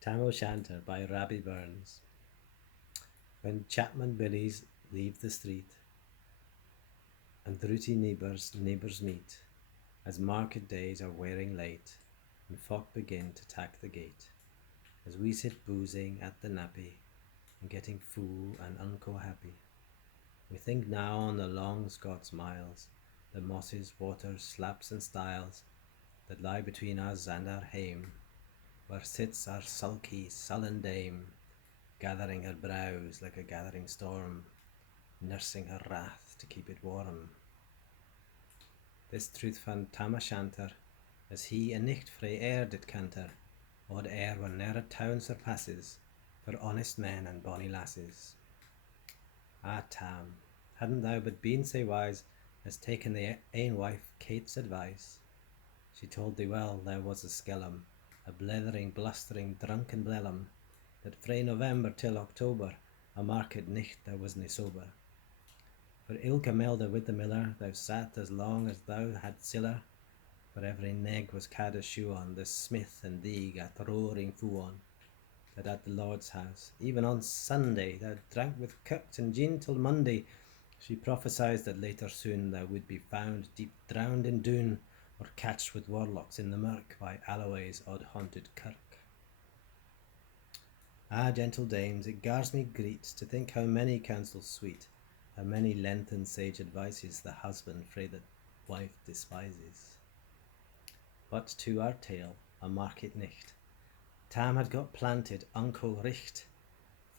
Tam O'Shanter by Robbie Burns. When Chapman Billies leave the street, and rooty neighbours meet, as market days are wearing late, and folk begin to tack the gate, as we sit boozing at the nappy, and getting full and unco happy, we think now on the long Scots miles, the mosses, waters, slaps and stiles, that lie between us and our hame, where sits our sulky, sullen dame, gathering her brows like a gathering storm, nursing her wrath to keep it warm. This truth van Tam O'Shanter, as he a nicht frae air did canter, odd air where ne'er a town surpasses, for honest men and bonny lasses. Ah, Tam, hadn't thou but been sae wise as taken thy ain wife Kate's advice, she told thee well thou was a skellum, a blethering, blustering, drunken blellum, that frae November till October a market nicht thou was nae sober. For ilka melder with the miller thou sat as long as thou had siller, for every neg was cad a shoe on, the smith and thee gat roaring fou on, that at the Lord's house, even on Sunday, thou drank with cooked and gin till Monday. She prophesied that later soon thou would be found deep drowned in Doon, or catched with warlocks in the murk by Alloway's odd haunted kirk. Ah, gentle dames, it gars me greet to think how many counsels sweet, how many lengthened sage advices the husband frae the wife despises. But to our tale, a market nicht, Tam had got planted unco richt,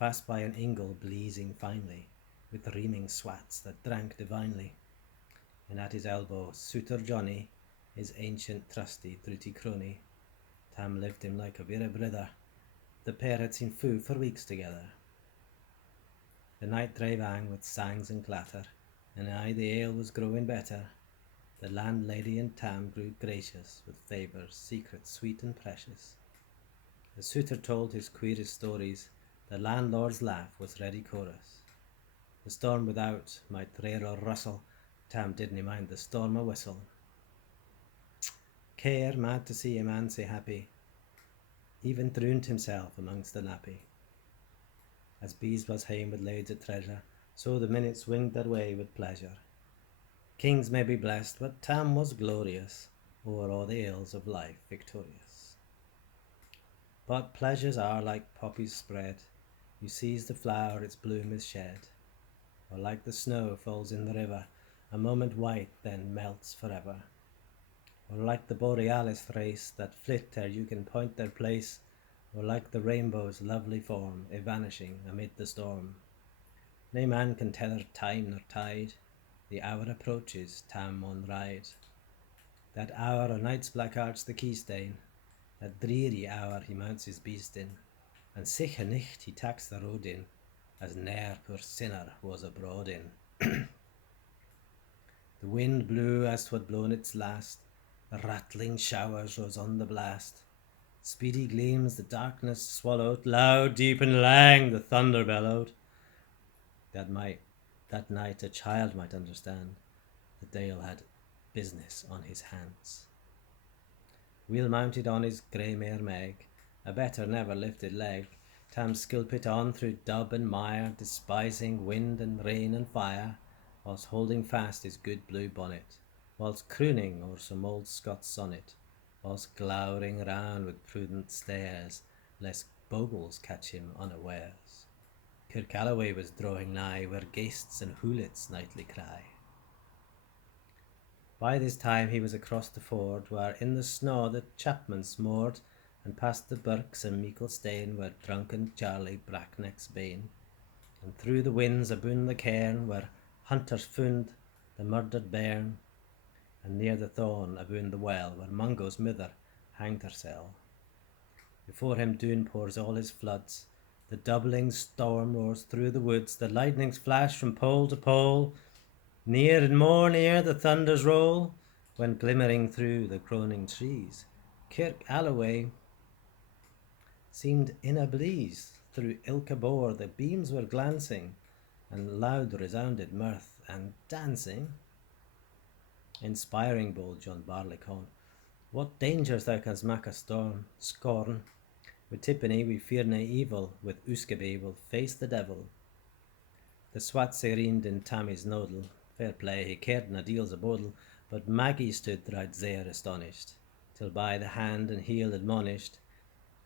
fast by an ingle bleezing finely, with reaming swats that drank divinely, and at his elbow Suitor Johnny, his ancient trusty drooty crony. Tam lived him like a vera brither, the pair had seen fou for weeks together. The night drave ang with sangs and clatter, and aye the ale was growing better. The landlady and Tam grew gracious, with favours, secret, sweet and precious. The suitor told his queerest stories, the landlord's laugh was ready chorus. The storm without might rare or rustle, Tam didn't mind the storm a whistle. Care mad to see a man sae happy, even drooned himself amongst the nappy. As bees was hame with loads of treasure, so the minutes winged their way with pleasure. Kings may be blessed, but Tam was glorious, o'er all the ills of life victorious. But pleasures are like poppies spread, you seize the flower its bloom is shed, or like the snow falls in the river, a moment white then melts forever. Or like the borealis race that flit ere you can point their place, or like the rainbow's lovely form evanishing amid the storm. Nae man can tether time nor tide, the hour approaches, Tam maun ride. That hour o' night's black arts the keystane, that dreary hour he mounts his beast in, and sich a nicht he taks the road in, as ne'er poor sinner was abroad in. The wind blew as 'twad blown its last, the rattling showers rose on the blast. Speedy gleams the darkness swallowed, loud, deep and lang the thunder bellowed. That night a child might understand, the Dale had business on his hands. Wheel mounted on his grey mare Meg, a better never lifted leg, Tam skilpit on through dub and mire, despising wind and rain and fire, whilst holding fast his good blue bonnet, whilst crooning o'er some old Scots sonnet, whilst glowering round with prudent stares, lest bogles catch him unawares. Kirk Alloway was drawing nigh, where ghaists and hoolits nightly cry. By this time he was across the ford, where in the snaw the chapmans moored, and past the birks and meikle stane, where drunken Charlie bracknecks bane, and through the winds aboon the cairn, where hunters found the murdered bairn, and near the thorn aboon the well, where Mungo's mither hanged hersel. Before him Doon pours all his floods, the doubling storm roars through the woods, the lightnings flash from pole to pole, near and more near the thunders roll, when glimmering through the groaning trees, Kirk Alloway seemed in a breeze. Through ilka bore the beams were glancing, and loud resounded mirth and dancing. Inspiring bold John Barleycorn, what dangers thou canst mak a storm scorn, With Tippany we fear nae evil, with Uskaby we'll face the devil. The swat sae reamed in Tammy's noddle, fair play, he cared na deals a bodle, but Maggie stood right there astonished, till by the hand and heel admonished,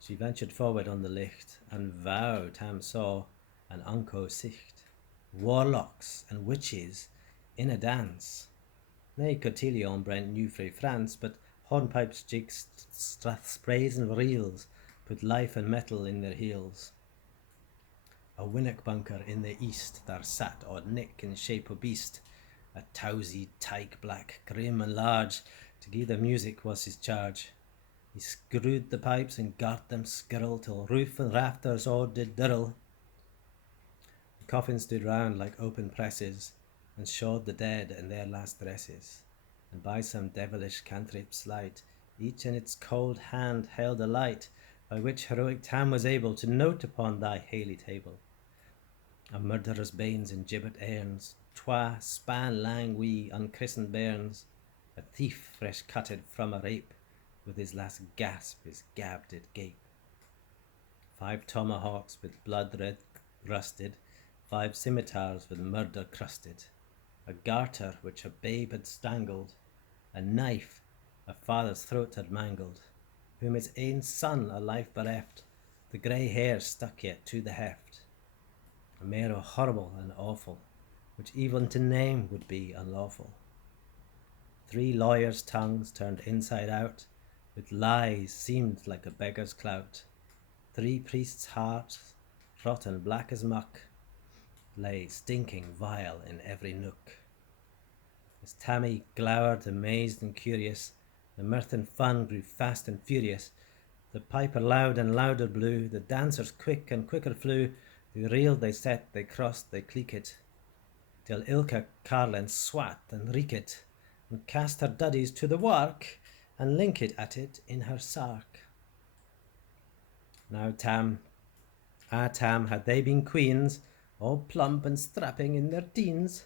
she ventured forward on the licht, and vow Tam saw an unco sicht. Warlocks and witches in a dance. Nae cotillion brent new frae France, but hornpipes, jigs, strathsprays and reels put life and metal in their heels. A winnock bunker in the east, there sat odd Nick in shape of beast, a towsy tyke black, grim and large, to gie the music was his charge. He screwed the pipes and gart them skirl, till roof and rafters all did dirl. The coffins stood round like open presses, and showed the dead in their last dresses, and by some devilish cantrip sleight, each in its cold hand held a light, by which heroic Tam was able to note upon thy haly table a murderer's banes in gibbet airns, twa span lang wee unchristened bairns, a thief fresh cutted from a rape, with his last gasp his gab did gape. 5 tomahawks with blood red rusted, 5 scimitars with murder crusted, a garter which a babe had strangled, a knife a father's throat had mangled, whom his ain son a life bereft, the grey hair stuck yet to the heft. A mare horrible and awful, which even to name would be unlawful. 3 lawyers' tongues turned inside out, with lies seemed like a beggar's clout. 3 priests' hearts, rotten black as muck, lay stinking vile in every nook. As Tammy glowered, amazed and curious, the mirth and fun grew fast and furious. The piper loud and louder blew, the dancers quick and quicker flew. They reeled, they set, they crossed, they cleekit, till ilka carlin swat and reekit, and cast her duddies to the wark, and linkit at it in her sark. Now Tam, had they been queens, all plump and strapping in their teens,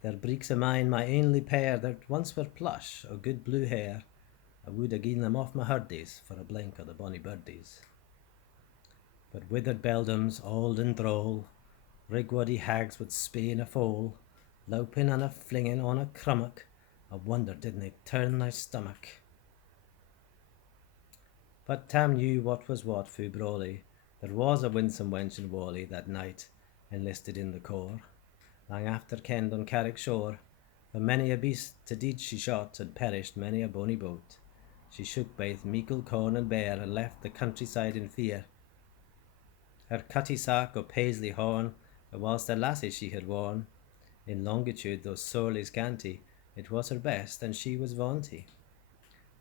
their breeks o' mine, my ainly pair, that once were plush o' good blue hair, I would ha' gi'en them off my hurdies for a blink o' the bonny birdies. But withered beldams, old and droll, rigwaddy hags with spain a foal, loping and a flinging on a crummock, I wonder didn't they turn thy stomach. But Tam knew what was what fu brawly. There was a winsome wench in Whalley that night, enlisted in the corps, lang after kenned on Carrick shore, for many a beast to deed she shot, had perished many a bonny boat. She shook baith meikle corn and bear, and left the countryside in fear. Her cutty sack o' paisley horn, it was the lassie she had worn, in longitude though sorely scanty, it was her best, and she was vaunty.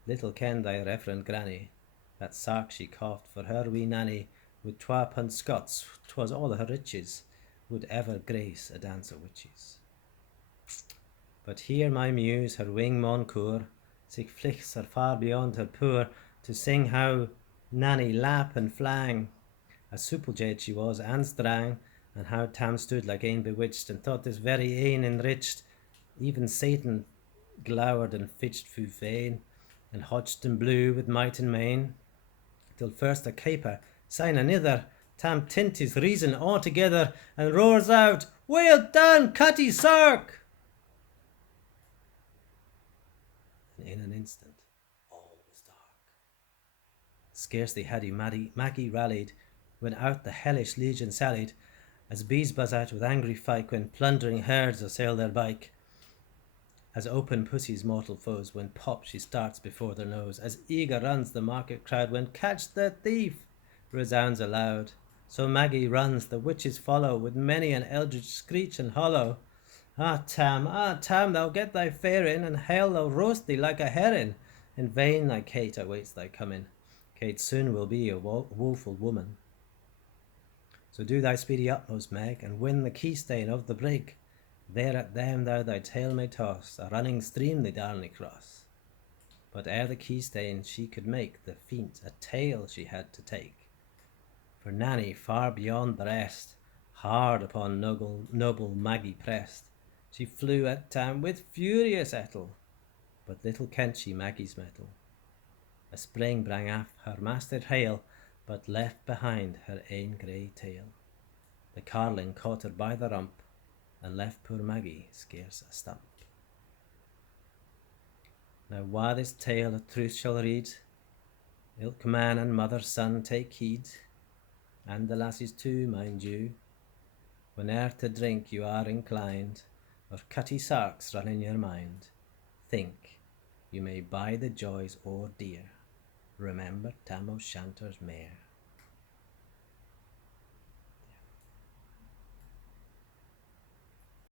Little kenned thy reverend granny, that sark she coughed for her wee Nanny, with 12 pund Scots, 'twas all her riches, would ever grace a dance o' witches. But here my muse, her wing maun cour, sich flichts are far beyond her poor, to sing how Nanny lap and flang. A supple jade she was, and strang, and how Tam stood like ane bewitched, and thought this very ane enriched. Even Satan glowered and fitched fu fain, and hodged and blew with might and main, till first a caper, syne anither, Tam tint his reason altogether, and roars out, "Well done, Cutty Sark!" And in an instant all was dark. Scarcely had he Maggie rallied, when out the hellish legion sallied, as bees buzz out with angry fyke, when plundering herds assail their bike. As open pussy's mortal foes, when pop she starts before their nose, as eager runs the market crowd, when "Catch the thief!" resounds aloud. So Maggie runs, the witches follow, with many an eldritch screech and hollow. Ah Tam, thou get thy fare in, and hell they'll roast thee like a herring. In vain thy Kate awaits thy coming, Kate soon will be a woeful woman. So do thy speedy utmost, Meg, and win the keystane of the brig. There at them thou thy tail may toss, a running stream they darnley cross. But ere the keystane she could make, the feint a tail she had to take. For Nanny, far beyond the rest, hard upon noble Maggie pressed. She flew at Tam with furious ettle, but little kent she Maggie's mettle. A spring brang aff her masted hail, but left behind her ain grey tail. The carlin caught her by the rump, and left poor Maggie scarce a stump. Now wha this tale of truth shall read, ilk man and mother's son take heed, and the lassies too, mind you, whene'er to drink you are inclined, or cutty sarks run in your mind, think you may buy the joys o'er dear. Remember Tam o' Shanter's mare.